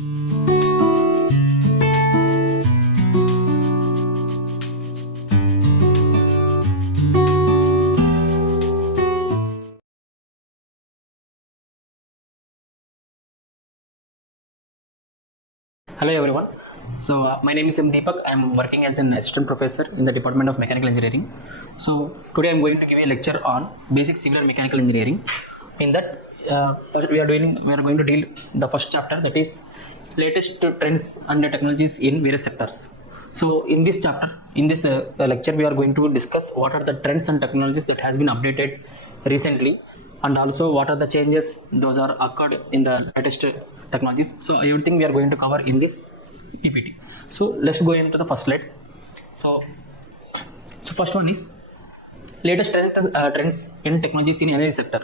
Hello everyone. My name is M. Deepak. I am working as an assistant professor in the Department of Mechanical Engineering. So today I am going to give you a lecture on basic civil and mechanical engineering. In that, first we are going to deal the first chapter, that is latest trends and technologies in various sectors. So in this chapter, in this lecture, we are going to discuss what are the trends and technologies that has been updated recently, and also what are the changes those are occurred in the latest technologies. So everything we are going to cover in this PPT. So let's go into the first slide. So first one is latest trends in technologies in energy sector.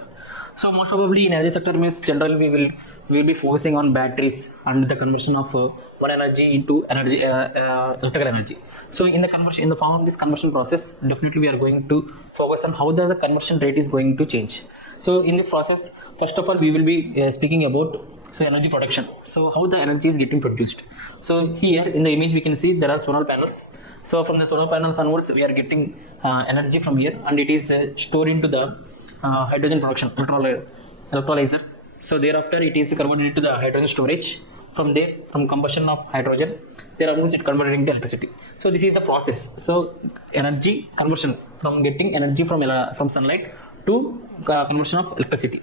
So most probably in energy sector means generally we will be focusing on batteries and the conversion of one energy into energy electrical energy. So in the form of this conversion process, definitely we are going to focus on how the conversion rate is going to change. So in this process, first of all, we will be speaking about energy production. So how the energy is getting produced. So here in the image we can see there are solar panels. So from the solar panels onwards, we are getting energy from here, and it is stored into the hydrogen production electrolyzer. So thereafter it is converted into the hydrogen storage. From there, from combustion of hydrogen, there are it converted into electricity. So this is the process. So energy conversion from getting energy from sunlight to conversion of electricity.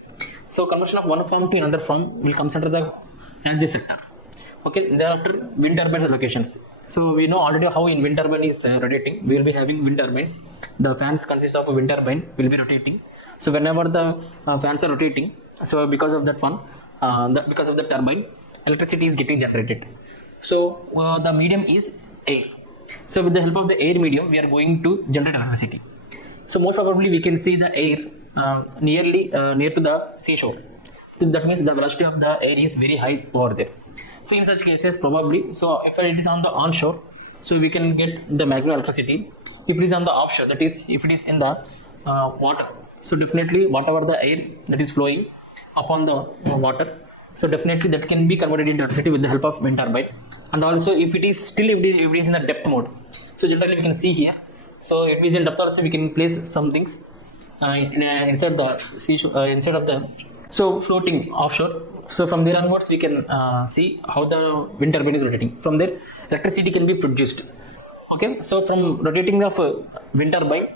So conversion of one form to another form will come under the energy sector. Okay, thereafter wind turbine locations. So we know already how in wind turbine is rotating. We will be having wind turbines. The fans consist of a wind turbine will be rotating. So whenever the fans are rotating, so because of that one, because of the turbine, electricity is getting generated. So the medium is air. So with the help of the air medium, we are going to generate electricity. So most probably we can see the air near to the seashore. So that means the velocity of the air is very high over there. So in such cases, probably, so if it is on the onshore, so we can get the maximum electricity. If it is on the offshore, that is, if it is in the water, so definitely whatever the air that is flowing upon the water, so definitely that can be converted into electricity with the help of wind turbine. And also if it is still if it is in the depth mode, so generally we can see here. So if it is in depth also, we can place some things inside the seashore, inside of the floating offshore. So from there onwards, we can see how the wind turbine is rotating. From there, electricity can be produced. Okay, so from rotating of wind turbine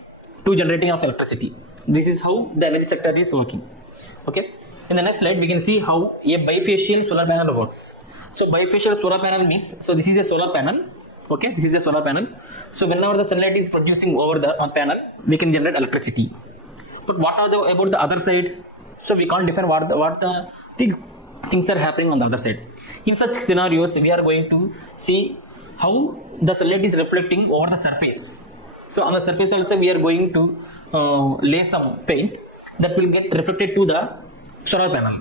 to generating of electricity, this is how the energy sector is working. Okay, in the next slide, we can see how a bifacial solar panel works. So bifacial solar panel means, so this is a solar panel. Okay, this is a solar panel. So whenever the sunlight is producing over the panel, we can generate electricity. But what are about the other side? So we can't define what the things are happening on the other side. In such scenarios, we are going to see how the sunlight is reflecting over the surface. So on the surface also, we are going to lay some paint that will get reflected to the solar panel.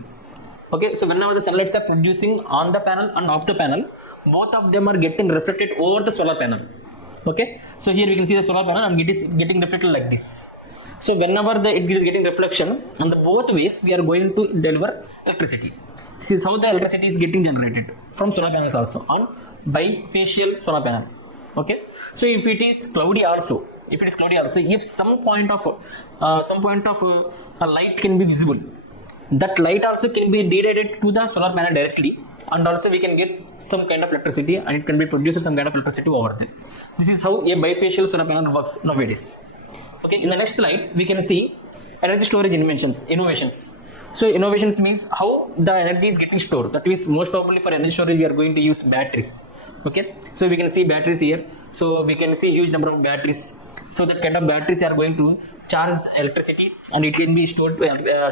Okay, so whenever the sunlights are producing on the panel and off the panel, both of them are getting reflected over the solar panel. Okay, so here we can see the solar panel and it is getting reflected like this. So whenever it is getting reflection on the both ways, we are going to deliver electricity. This is how the electricity is getting generated from solar panels also on bifacial solar panel. Okay, so if it is cloudy also, if some point of a light can be visible, that light also can be redirected to the solar panel directly, and also we can get some kind of electricity, and it can be produced some kind of electricity over there. This is how a bifacial solar panel works nowadays. Okay, in the next slide, we can see energy storage innovations. So innovations means how the energy is getting stored. That means most probably for energy storage, we are going to use batteries. Okay, so we can see batteries here. So we can see huge number of batteries. So that kind of batteries are going to charge electricity, and it can be stored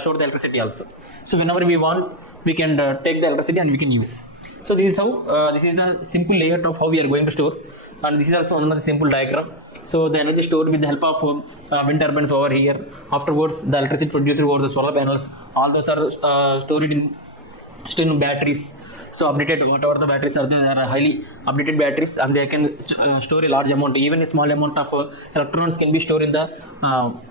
store the electricity also. So whenever we want, we can take the electricity and we can use. So this is how this is the simple layout of how we are going to store. And this is also another simple diagram. So the energy stored with the help of wind turbines over here. Afterwards, the electricity produced over the solar panels. All those are stored in batteries. So updated, whatever the batteries are, they are highly updated batteries, and they can store a large amount. Even a small amount of electrons can be stored in the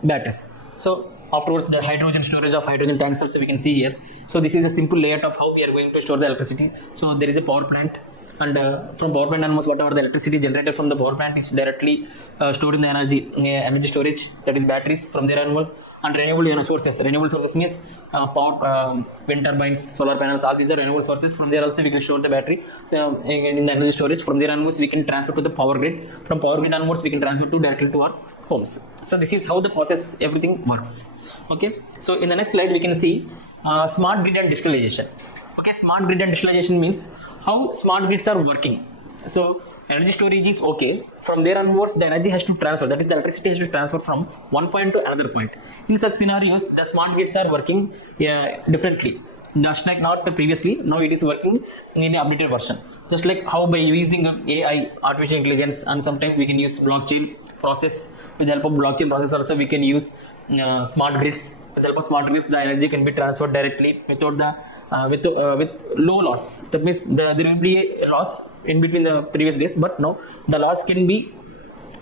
batteries. So afterwards the hydrogen storage of hydrogen tanks also we can see here. So this is a simple layout of how we are going to store the electricity. So there is a power plant, and from power plant onwards, whatever the electricity generated from the power plant is directly stored in the energy storage, that is batteries. From there onwards, and renewable sources. Renewable sources means power, wind turbines, solar panels. All these are renewable sources. From there also we can store the battery in the energy storage. From there onwards we can transfer to the power grid. From power grid onwards we can transfer directly to our homes. So this is how the process everything works. Okay. So in the next slide we can see smart grid and digitalization. Okay, smart grid and digitalization means how smart grids are working. So energy storage is okay. From there onwards, the energy has to transfer. That is, the electricity has to transfer from one point to another point. In such scenarios, the smart grids are working differently. Just like not previously, now it is working in the updated version. Just like how by using AI, artificial intelligence, and sometimes we can use blockchain process. With the help of blockchain process, also we can use smart grids. With the help of smart grids, the energy can be transferred directly without the with low loss. That means there will be a loss in between the previous days, but now the loss can be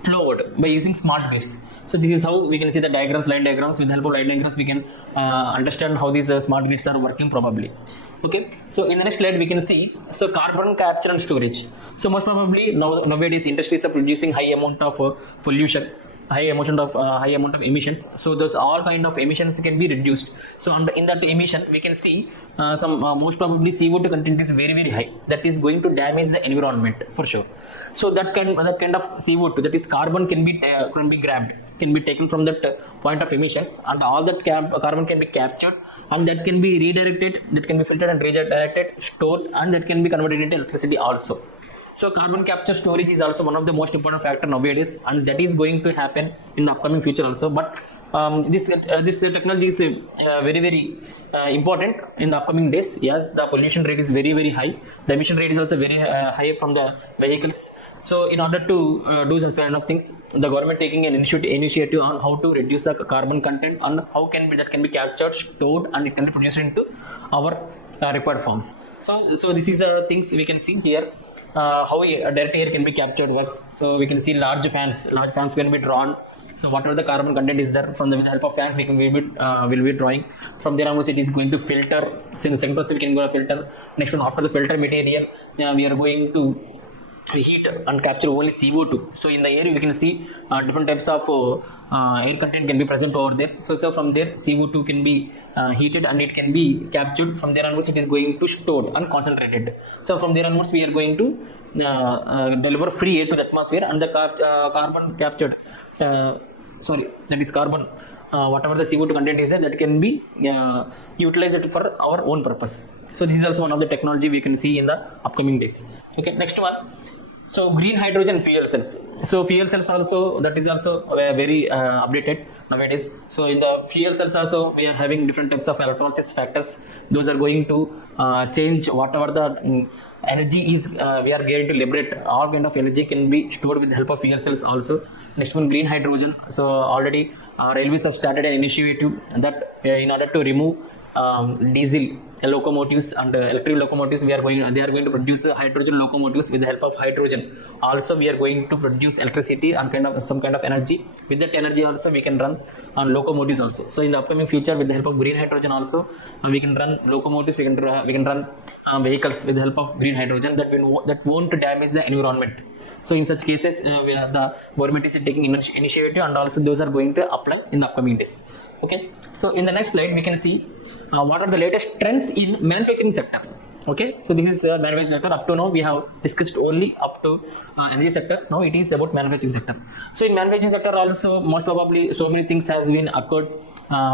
lowered by using smart grids. So this is how we can see the diagrams, line diagrams. With the help of line diagrams, we can understand how these smart grids are working probably. Okay. So in the next slide, we can see carbon capture and storage. So most probably nowadays industries are producing high amount of pollution, high amount of emissions. So those all kind of emissions can be reduced. So in that emission we can see some most probably CO2 content is very very high. That is going to damage the environment for sure. So that kind of CO2, that is carbon, can be grabbed, can be taken from that point of emissions, and all that carbon can be captured, and that can be redirected, that can be filtered and redirected, stored, and that can be converted into electricity also. So carbon capture storage is also one of the most important factor nowadays, and that is going to happen in the upcoming future also. But this technology is very very important in the upcoming days. Yes, the pollution rate is very very high. The emission rate is also very high from the vehicles. So in order to do such kind of things, the government taking an initiative on how to reduce the carbon content, and how that can be captured, stored, and it can be produced into our required forms. So this is the things we can see here. How direct air can be captured works. So we can see large fans can be drawn. So whatever the carbon content is there, with the help of fans will be drawing. From there onwards it is going to filter. So in the second process we can go to filter. Next one, after the filter material, we are going to heat and capture only CO2. So in the air we can see different types of air content can be present over there. So from there CO2 can be heated and it can be captured. From there onwards it is going to stored and concentrated. So from there onwards we are going to deliver free air to the atmosphere, and the carbon captured that is carbon, whatever the CO2 content is there, that can be utilized for our own purpose. So this is also one of the technology we can see in the upcoming days. Okay, next one. So green hydrogen fuel cells. So fuel cells also, that is also very updated nowadays. So in the fuel cells also we are having different types of electrolysis factors. Those are going to change whatever the energy is we are going to liberate. All kind of energy can be stored with the help of fuel cells also. Next one, green hydrogen. So already railways have started an initiative that in order to remove diesel locomotives and electric locomotives, they are going to produce hydrogen locomotives. With the help of hydrogen also we are going to produce electricity and some kind of energy. With that energy also we can run on locomotives also. So in the upcoming future, with the help of green hydrogen also we can run locomotives, we can run vehicles with the help of green hydrogen that won't damage the environment. So in such cases the government is taking initiative, and also those are going to apply in the upcoming days. Okay, so in the next slide we can see what are the latest trends in manufacturing sector. Okay, so this is manufacturing sector. Up to now we have discussed only up to energy sector. Now it is about manufacturing sector. So in manufacturing sector also most probably so many things has been occurred.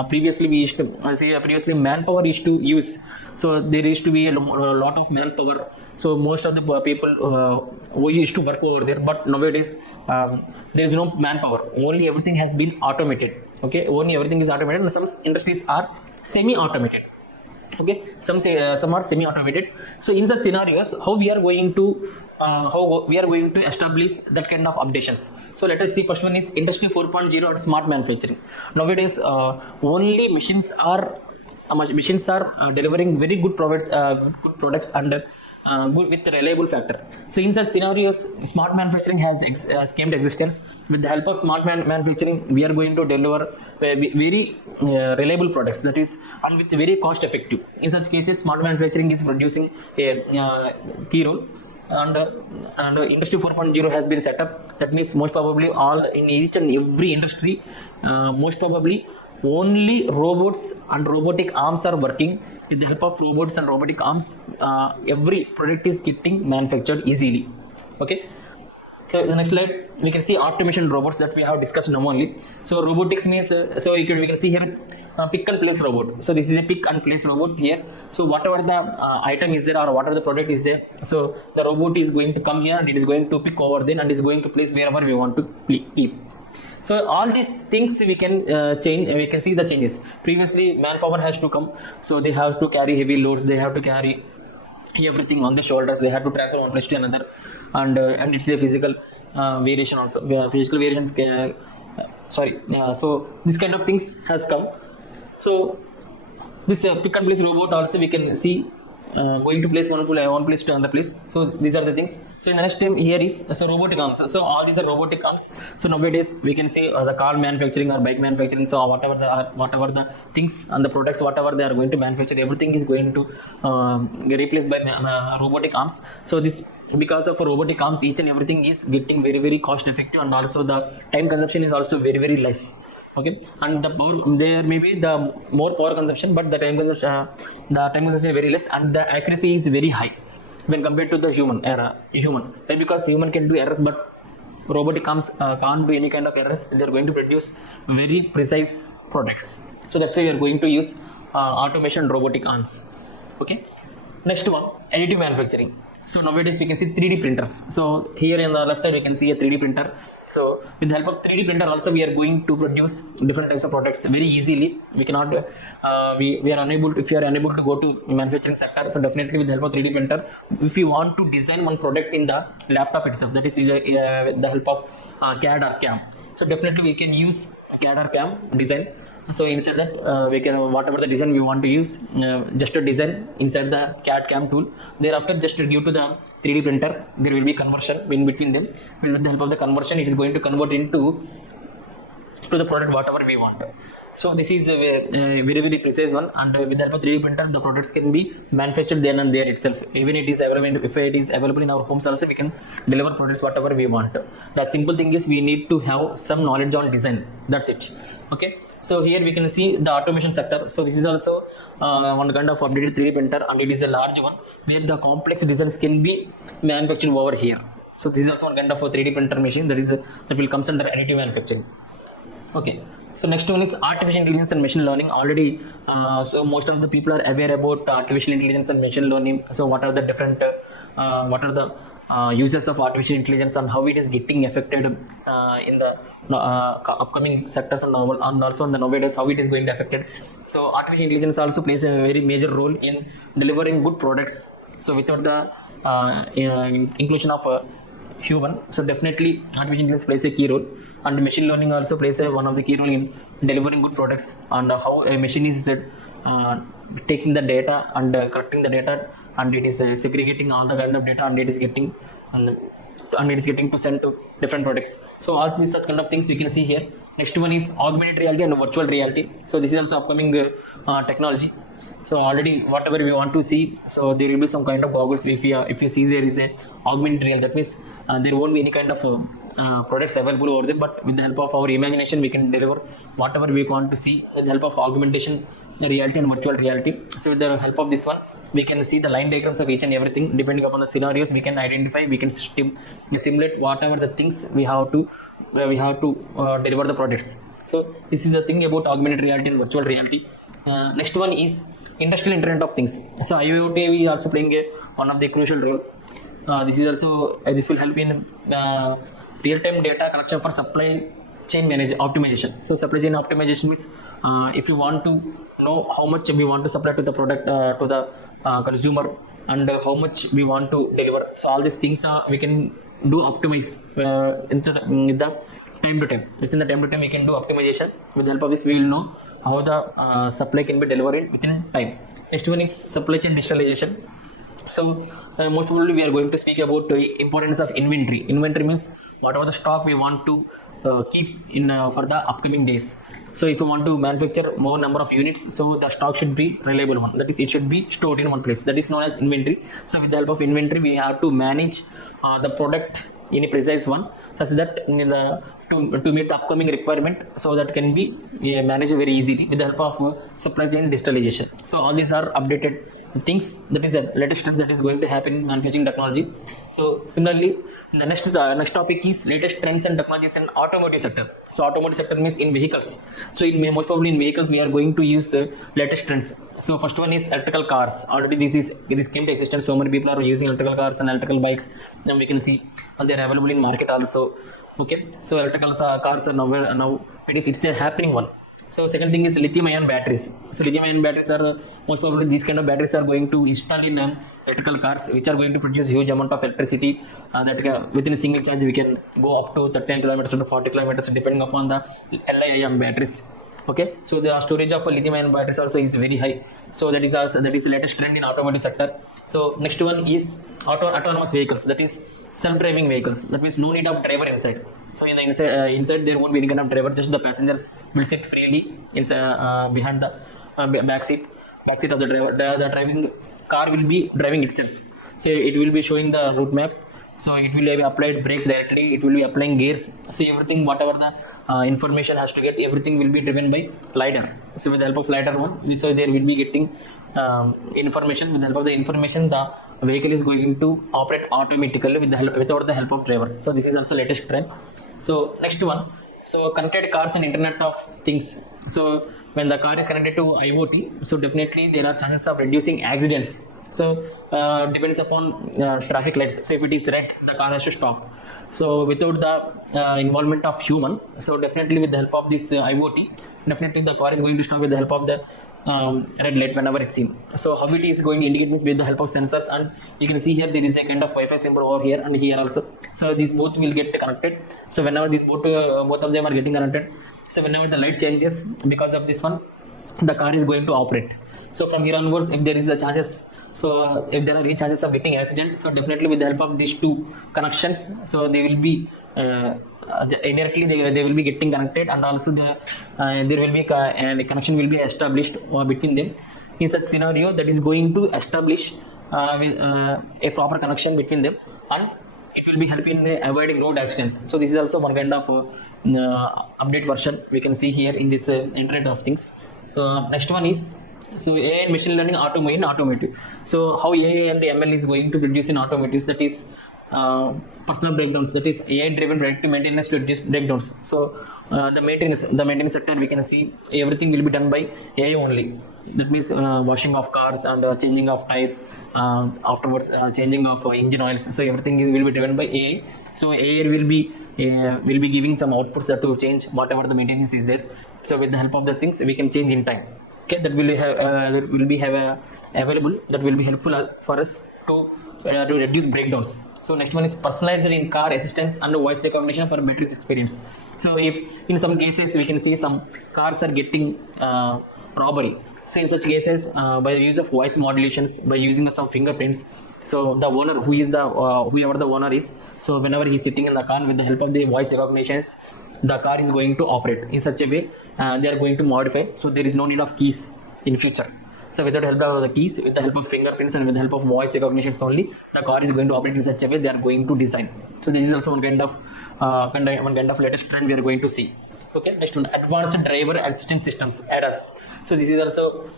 Previously we used to manpower used to use. So there used to be a lot of manpower. So most of the people who used to work over there, but nowadays there is no manpower. Only everything has been automated. Okay, only everything is automated, and some industries are semi-automated. Okay, some are semi-automated. So in the scenarios, how we are going to establish that kind of updations. So let us see. First one is Industry 4.0 and smart manufacturing. Nowadays only machines are delivering very good products and good with reliable factor. So in such scenarios, smart manufacturing has came to existence. With the help of smart manufacturing, we are going to deliver very reliable products, that is, and with very cost effective. In such cases, smart manufacturing is producing a key role. And industry 4.0 has been set up. That means most probably all in each and every industry, most probably only robots and robotic arms are working. With the help of robots and robotic arms, every product is getting manufactured easily. Okay, so in the next slide we can see automation robots that we have discussed now only. So robotics means we can see here pick and place robot. So this is a pick and place robot here. So whatever the item is there or whatever the product is there, so the robot is going to come here and it is going to pick over there and is going to place wherever we want to keep. So all these things we can change. We can see the changes. Previously manpower has to come, so they have to carry heavy loads, they have to carry everything on the shoulders, they have to transfer one place to another, and it's a physical variation also, physical variations so this kind of things has come. So this pick and place robot also we can see going to place one place to another place. So these are the things. So in the next time here is robotic arms. So all these are robotic arms. So nowadays we can see the car manufacturing or bike manufacturing. So whatever the things and the products, whatever they are going to manufacture, everything is going to get replaced by robotic arms. So this, because of robotic arms, each and everything is getting very, very cost effective, and also the time consumption is also very, very less. Okay, and the power, there may be the more power consumption, but the time consumption is very less, and the accuracy is very high when compared to the human. Why? Because human can do errors, but robotic arms can't do any kind of errors. They are going to produce very precise products. So that's why we are going to use automation robotic arms. Okay, next one, additive manufacturing. So nowadays we can see 3D printers. So here in the left side we can see a 3D printer. So with the help of 3D printer also we are going to produce different types of products very easily. We cannot we are unable to, if you are unable to go to manufacturing sector, so definitely with the help of 3D printer, if you want to design one product in the laptop itself, that is with the help of CAD or CAM, so definitely we can use CAD or CAM design. So inside that we can, whatever the design we want to use, just to design inside the CAD CAM tool. Thereafter just due to the 3D printer there will be conversion in between them. With the help of the conversion it is going to convert into the product whatever we want. So this is a very, very precise one, and with the help of 3D printer the products can be manufactured then and there itself. Even it is available, if it is available in our homes also, we can deliver products whatever we want. That simple thing is we need to have some knowledge on design, that's it. Okay, so here we can see the automation sector. So this is also one kind of updated 3D printer, and it is a large one where the complex designs can be manufactured over here. So this is also one kind of a 3D printer machine that will comes under additive manufacturing. Okay, so next one is artificial intelligence and machine learning. Already so most of the people are aware about artificial intelligence and machine learning. So what are the different uses of artificial intelligence and how it is getting affected in the upcoming sectors, and also in the nowadays how it is going to affect it. So artificial intelligence also plays a very major role in delivering good products. So without the inclusion of human, so definitely artificial intelligence plays a key role, and machine learning also plays one of the key role in delivering good products, and how a machine is taking the data and correcting the data, and it is segregating all the kind of data, and it is getting to send to different products. So all these such kind of things we can see here. Next one is augmented reality and virtual reality. So this is also upcoming technology. So already whatever we want to see, so there will be some kind of goggles. If you see there is a augmented reality, that means there won't be any kind of products available over there, but with the help of our imagination we can deliver whatever we want to see with the help of augmentation reality and virtual reality. So with the help of this one we can see the line diagrams of each and everything. Depending upon the scenarios we can identify, we can simulate whatever the things we have to deliver the products. So this is the thing about augmented reality and virtual reality. Next one is industrial internet of things. So IoT is also playing one of the crucial role. This is also this will help in real-time data collection for supply chain optimization. So supply chain optimization means if you want to know how much we want to supply to the product to the consumer, and how much we want to deliver. So all these things we can do optimize with the time to time. Within the time to time we can do optimization. With the help of this we will know how the supply can be delivered within time. Next one is supply chain digitalization. So most probably we are going to speak about importance of inventory. Inventory means whatever the stock we want to keep in for the upcoming days. So if you want to manufacture more number of units, so the stock should be reliable one, that is it should be stored in one place, that is known as inventory. So with the help of inventory we have to manage the product in a precise one, such that in the to meet the upcoming requirement, so that can be managed very easily with the help of supply chain digitalization. So all these are updated things, that is the latest trends that is going to happen in manufacturing technology. So similarly, the next topic is latest trends and technologies in automotive sector. So automotive sector means in vehicles. So in most probably in vehicles we are going to use latest trends. So first one is electrical cars. Already this came to existence. So many people are using electrical cars and electrical bikes. Now we can see they are available in market also. Okay, so electrical cars are now it's a happening one. So second thing is lithium-ion batteries. So lithium-ion batteries are most probably these kind of batteries are going to install in electrical cars, which are going to produce huge amount of electricity that within a single charge we can go up to 13 kilometers to 40 kilometers depending upon the Li-ion batteries. Okay, so the storage of lithium-ion batteries also is very high. So that is the latest trend in automotive sector. So next one is autonomous vehicles, that is self-driving vehicles. That means no need of driver inside. So in the inside there won't be any kind of driver, just the passengers will sit freely behind the back seat of the driver. The driving car will be driving itself. So it will be showing the route map. So it will be applied brakes directly, it will be applying gears. So everything whatever the information has to get, everything will be driven by LiDAR. So with the help of LiDAR one, so there will be getting information. With the help of the information, the vehicle is going to operate automatically without the help of driver. So this is also latest trend. So next one, so connected cars and Internet of Things. So when the car is connected to IoT, so definitely there are chances of reducing accidents. So depends upon traffic lights. So if it is red, the car has to stop. So without the involvement of human, so definitely with the help of this IoT, definitely the car is going to stop with the help of the red light whenever it's seen. So how it is going to indicate means with the help of sensors, and you can see here there is a kind of Wi-Fi symbol over here and here also. So these both will get connected. So whenever these both of them are getting connected, so whenever the light changes because of this one, the car is going to operate. So from here onwards, if there is a chances, so if there are any chances of getting accident, so definitely with the help of these two connections, so they will be indirectly they will be getting connected, and also there will be a connection will be established between them. In such scenario, that is going to establish a proper connection between them, and it will be helping in avoiding road accidents. So this is also one kind of update version we can see here in this Internet of Things. So next one is, so AI and machine learning in automotive. So how AI and ML is going to produce in automotives, that is personal breakdowns, that is AI driven predictive maintenance to reduce breakdowns. So the maintenance sector, we can see everything will be done by AI only. That means washing of cars and changing of tires, afterwards changing of engine oils. So everything will be driven by AI. So AI will be giving some outputs that to change whatever the maintenance is there. So with the help of the things, we can change in time. Okay, that will have available, that will be helpful for us to reduce breakdowns. So next one is personalized in car assistance and voice recognition for better experience. So if in some cases we can see some cars are getting robbery. So in such cases, by the use of voice modulations, by using some fingerprints, so the owner, whoever the owner is, so whenever he is sitting in the car, with the help of the voice recognitions, the car is going to operate in such a way. They are going to modify, so there is no need of keys in future. So without help of the keys, with the help of fingerprints and with the help of voice recognitions only, the car is going to operate in such a way they are going to design. So this is also one kind of latest trend we are going to see. Okay, next one, advanced driver assistance systems, ADAS. So this is also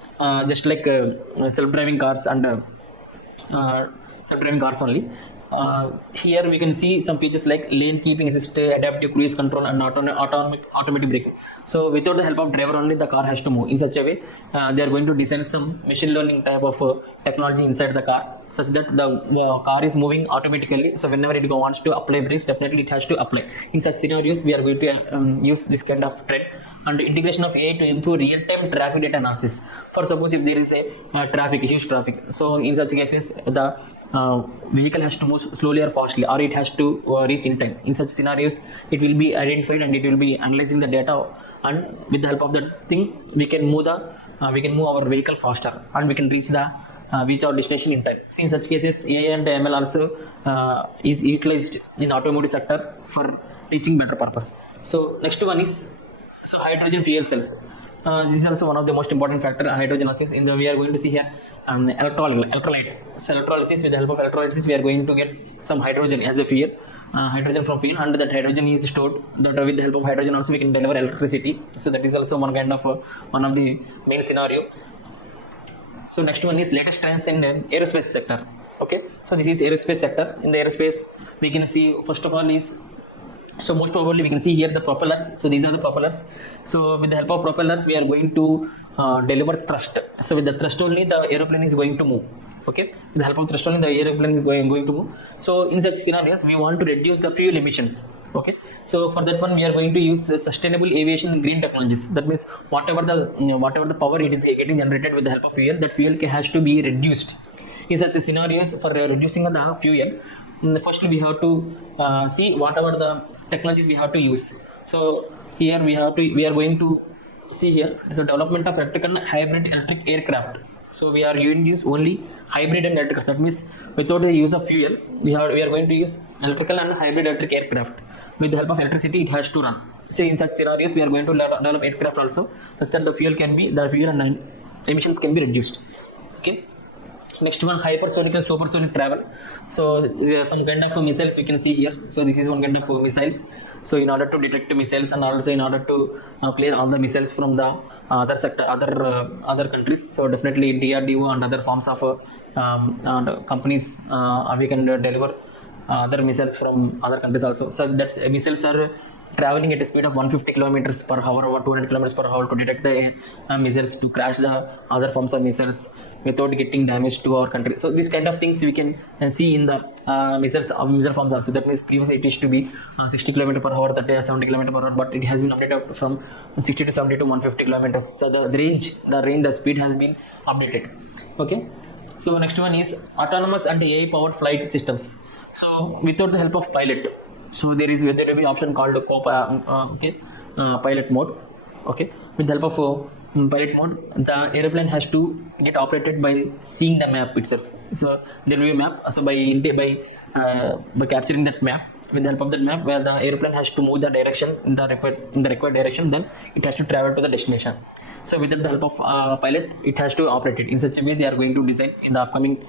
just like self-driving cars and self-driving cars only. Here we can see some features like lane keeping assist, adaptive cruise control, and automatic braking. So without the help of driver only, the car has to move in such a way. They are going to design some machine learning type of technology inside the car, such that the car is moving automatically. So whenever it wants to apply brakes, definitely it has to apply. In such scenarios, we are going to use this kind of trend, and integration of AI to improve real-time traffic data analysis. For suppose if there is a huge traffic, so in such cases the vehicle has to move slowly or fastly, or it has to reach in time. In such scenarios, it will be identified and it will be analyzing the data, and with the help of that thing, we can move our vehicle faster, and we can reach the reach our destination in time. So in such cases, AI and ML also is utilized in automotive sector for reaching better purpose. So next one is hydrogen fuel cells. This is also one of the most important factor, hydrogenosis. In the we are going to see here electrolyte. So electrolysis, with the help of electrolysis, we are going to get some hydrogen as a fuel. Hydrogen from fuel, and that hydrogen is stored. That with the help of hydrogen also we can deliver electricity. So that is also one kind of one of the main scenario. So next one is latest trends in aerospace sector. Okay, so this is aerospace sector. In the aerospace, we can see first of all is, so most probably we can see here the propellers. So these are the propellers. So with the help of propellers, we are going to deliver thrust. So with the thrust only, the aeroplane is going to move. Okay, with the help of thrust only, the aeroplane is going to move. So in such scenarios, we want to reduce the fuel emissions. Okay, so for that one, we are going to use sustainable aviation and green technologies. That means whatever the power it is getting generated with the help of fuel, that fuel has to be reduced. In such scenarios, for reducing the fuel, first we have to see whatever the technologies we have to use. So here we are going to see here is the development of electric and hybrid electric aircraft. So we are going to use only hybrid and electric. That means without the use of fuel, we are going to use electrical and hybrid electric aircraft. With the help of electricity, it has to run. So in such scenarios, we are going to develop aircraft also, such that the fuel and emissions can be reduced. Okay. Next one, hypersonic and supersonic travel. So some kind of missiles we can see here. So this is one kind of missile. So in order to detect missiles, and also in order to clear all the missiles from the other countries. So definitely DRDO and other forms of companies we can deliver other missiles from other countries also. So that missiles are traveling at a speed of 150 kilometers per hour or 200 kilometers per hour to detect the missiles, to crash the other forms of missiles without getting damage to our country. So these kind of things we can see in the missile forms also. That means previously it used to be 60 km per hour, 70 km per hour, but it has been updated from 60 to 70 to 150 kilometers. So the speed has been updated. Okay. So next one is autonomous and AI powered flight systems. So without the help of pilot, so there will be option called pilot mode. Okay, with the help of pilot mode, the airplane has to get operated by seeing the map itself. So there will be a map. So by capturing that map, with the help of that map, where the airplane has to move the direction in the required direction, then it has to travel to the destination. So with the help of pilot, it has to operate it in such a way they are going to design in the upcoming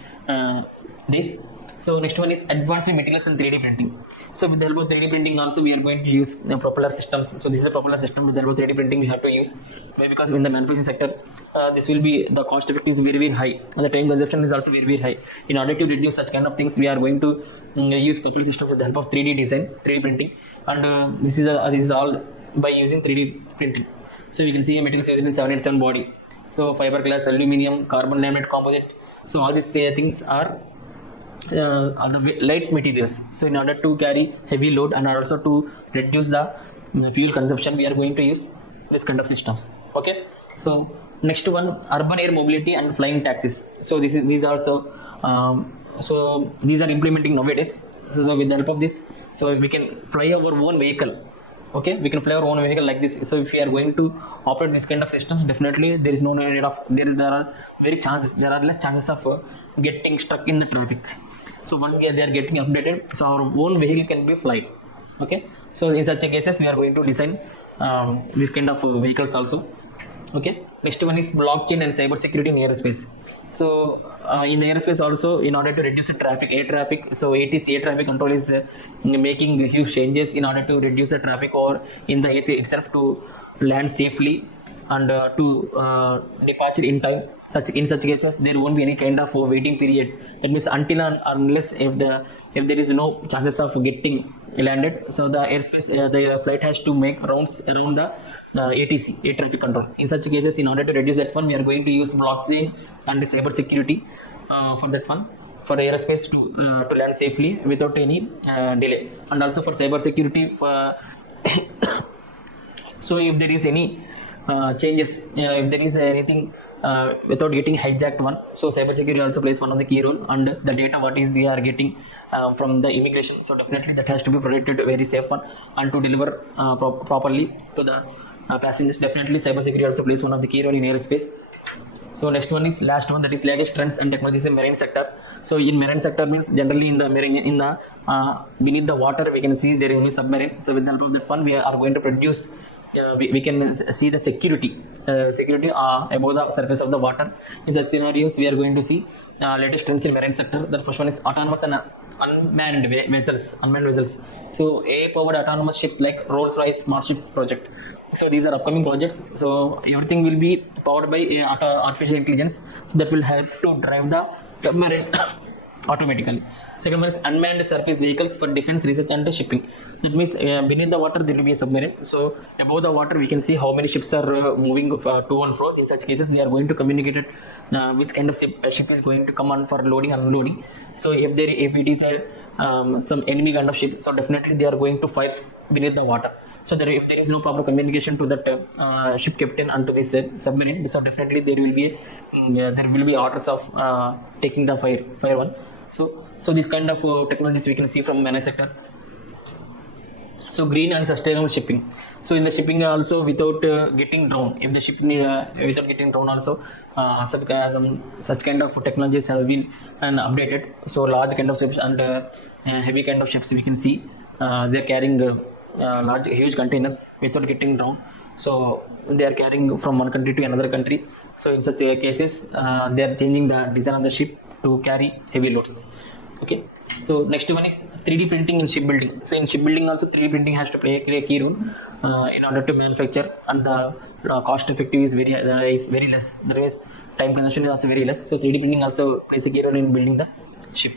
days. So next one is advanced materials and 3D printing. So with the help of 3D printing also, we are going to use propeller systems. So this is a propeller system. With the help of 3D printing we have to use. Why? Because in the manufacturing sector, this will be, the cost effect is very, very high, and the time consumption is also very, very high. In order to reduce such kind of things, we are going to use propeller systems with the help of 3D design, 3D printing, and this is all by using 3D printing. So we can see a materials using 787 body. So fiberglass, aluminum, carbon laminate composite. So all these things are the light materials. So in order to carry heavy load and also to reduce the fuel consumption, we are going to use this kind of systems. Okay. So next one, urban air mobility and flying taxis. So these also so these are implementing nowadays. So with the help of this, so we can fly our own vehicle. Okay, we can fly our own vehicle like this. So if we are going to operate this kind of systems, definitely there is no need of there are less chances of getting stuck in the traffic. So once they are getting updated, so our own vehicle can be flight. Okay, so in such a cases we are going to design this kind of vehicles also. Okay, next one is blockchain and cyber security in aerospace. So in the aerospace also, in order to reduce the air traffic, so ATC, air traffic control is making huge changes in order to reduce the traffic or in the air itself to land safely and to departure in time. In such cases, there won't be any kind of waiting period. That means until and unless if there is no chances of getting landed, so the airspace the flight has to make rounds around the ATC, air traffic control. In such cases, in order to reduce that one, we are going to use blockchain and cyber security for that one, for aerospace to land safely without any delay, and also for cyber security. So if there is any changes, if there is anything without getting hijacked one, so cyber security also plays one of the key role, and the data what is they are getting from the immigration, so definitely that has to be protected very safe one, and to deliver properly to the passengers. Definitely cyber security also plays one of the key role in aerospace. So next one is last one, that is latest trends and technologies in marine sector. So in marine sector means generally in the marine, in the beneath the water we can see there is only submarine. So with the help of that one we are going to produce we can see the security above the surface of the water. In such scenarios we are going to see latest trends in marine sector. The first one is autonomous and unmanned vessels. So AI powered autonomous ships like Rolls-Royce smart ships project. So these are upcoming projects. So everything will be powered by artificial intelligence, so that will help to drive the submarine automatically. Second one is unmanned surface vehicles for defense research and shipping. That means beneath the water there will be a submarine. So above the water we can see how many ships are moving to and fro. In such cases they are going to communicate it, which kind of ship is going to come on for loading and unloading. So if it is some enemy kind of ship, so definitely they are going to fire beneath the water. So that if there is no proper communication to that ship captain and to this submarine, so definitely there will be orders of taking the fire one. So this kind of technologies we can see from marine sector. So green and sustainable shipping. So in the shipping also without getting drowned, if the ship without getting drowned also some such kind of technologies have been updated. So large kind of ships and heavy kind of ships we can see they are carrying huge containers without getting drowned. So they are carrying from one country to another country. So in such cases they are changing the design of the ship to carry heavy loads. Okay, so next one is 3D printing in shipbuilding. So in shipbuilding also 3D printing has to play a key role in order to manufacture, and the cost effective is very less. That means time consumption is also very less. So 3D printing also plays a key role in building the ship.